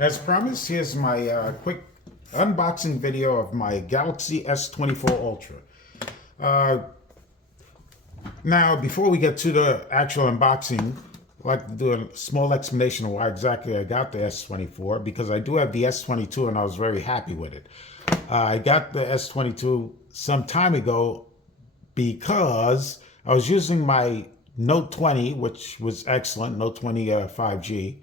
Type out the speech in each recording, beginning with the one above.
As promised, here's my quick unboxing video of my Galaxy S24 Ultra. Uh, Now, before we get to the actual unboxing, I'd like to do a small explanation of why exactly I got the S24, because I do have the S22 and I was very happy with it. I got the S22 some time ago because I was using my Note 20, which was excellent, Note 20 5G.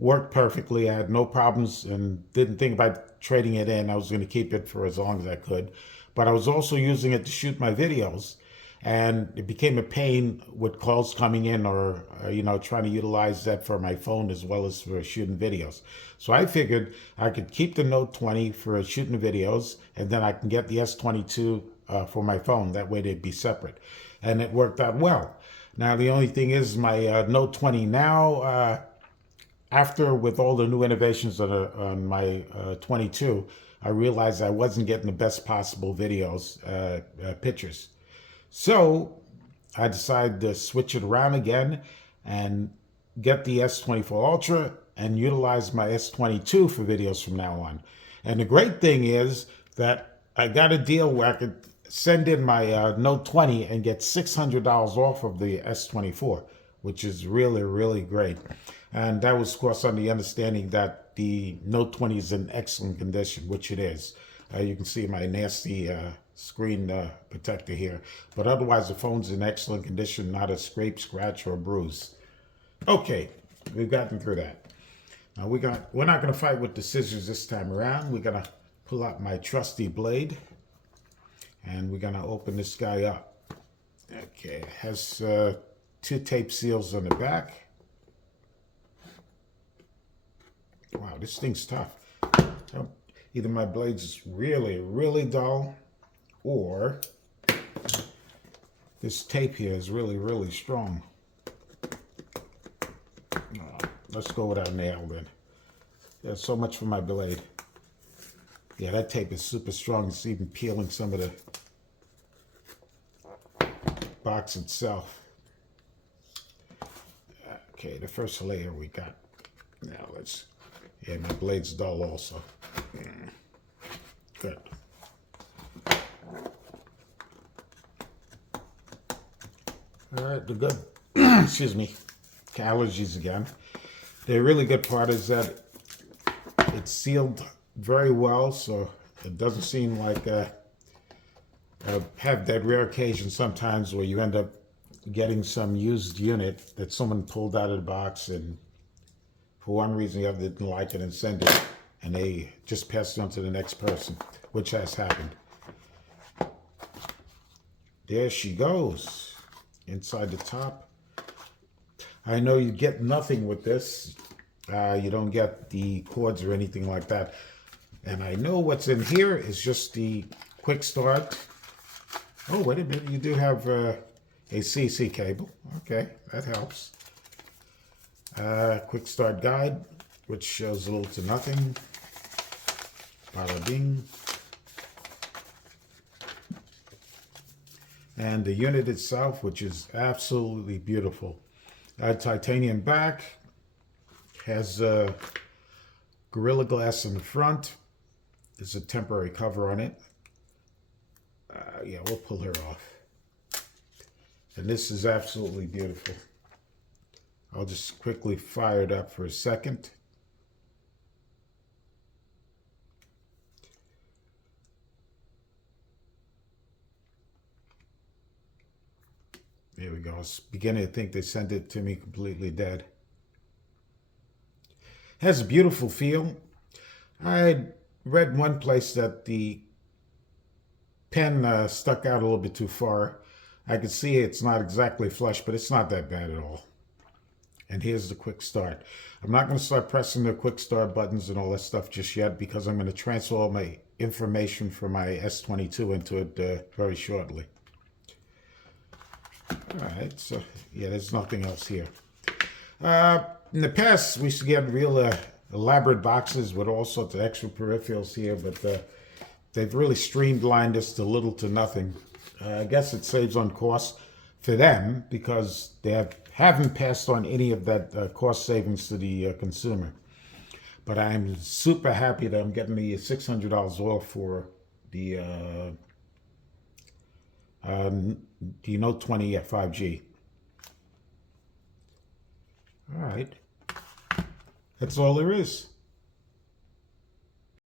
Worked perfectly. I had no problems and didn't think about trading it in. I was going to keep it for as long as I could. But I was also using it to shoot my videos. And it became a pain with calls coming in or, trying to utilize that for my phone as well as for shooting videos. So I figured I could keep the Note 20 for shooting videos and then I can get the S22 for my phone. That way they'd be separate. And it worked out well. Now, the only thing is my Note 20 now, after with all the new innovations on my 22, I realized I wasn't getting the best possible videos, pictures. So I decided to switch it around again and get the S24 Ultra and utilize my S22 for videos from now on. And the great thing is that I got a deal where I could send in my Note 20 and get $600 off of the S24, which is really, really great. And that was, of course, on the understanding that the Note 20 is in excellent condition, which it is. You can see my nasty screen protector here. But otherwise, the phone's in excellent condition, not a scrape, scratch, or bruise. Okay, we've gotten through that. Now we're not going to fight with the scissors this time around. We're going to pull out my trusty blade, and we're going to open this guy up. Okay, it has two tape seals on the back. Wow, this thing's tough. Either my blade's really, really dull, or this tape here is really, really strong. Let's go with our nail then. Yeah, so much for my blade. Yeah, that tape is super strong. It's even peeling some of the box itself. Okay, the first layer we got. Now let's... Yeah, my blade's dull also. Good. All right, the good, excuse me, allergies again. The really good part is that it's sealed very well, so it doesn't seem like I have that rare occasion sometimes where you end up getting some used unit that someone pulled out of the box and for one reason or the other didn't like it and sent it, and they just passed it on to the next person, which has happened. There she goes, inside the top. I know you get nothing with this. You don't get the cords or anything like that. And I know what's in here is just the quick start. Oh, wait a minute, you do have a CC cable. Okay, that helps. Quick start guide, which shows little to nothing. Bada bing. And the unit itself, which is absolutely beautiful. Titanium back, has Gorilla Glass in the front. There's a temporary cover on it. Yeah, we'll pull her off. And this is absolutely beautiful. I'll just quickly fire it up for a second. There we go. I was beginning to think they sent it to me completely dead. Has a beautiful feel. I read one place that the pen stuck out a little bit too far. I could see it's not exactly flush, but it's not that bad at all. And here's the quick start. I'm not going to start pressing the quick start buttons and all that stuff just yet because I'm going to transfer all my information from my S22 into it very shortly. All right, so yeah, there's nothing else here. In the past, we used to get real elaborate boxes with all sorts of extra peripherals here, but they've really streamlined this to little to nothing. I guess it saves on cost for them because they haven't passed on any of that cost savings to the consumer. But I'm super happy that I'm getting the $600 off for the Note 20 at 5G. All right. That's all there is.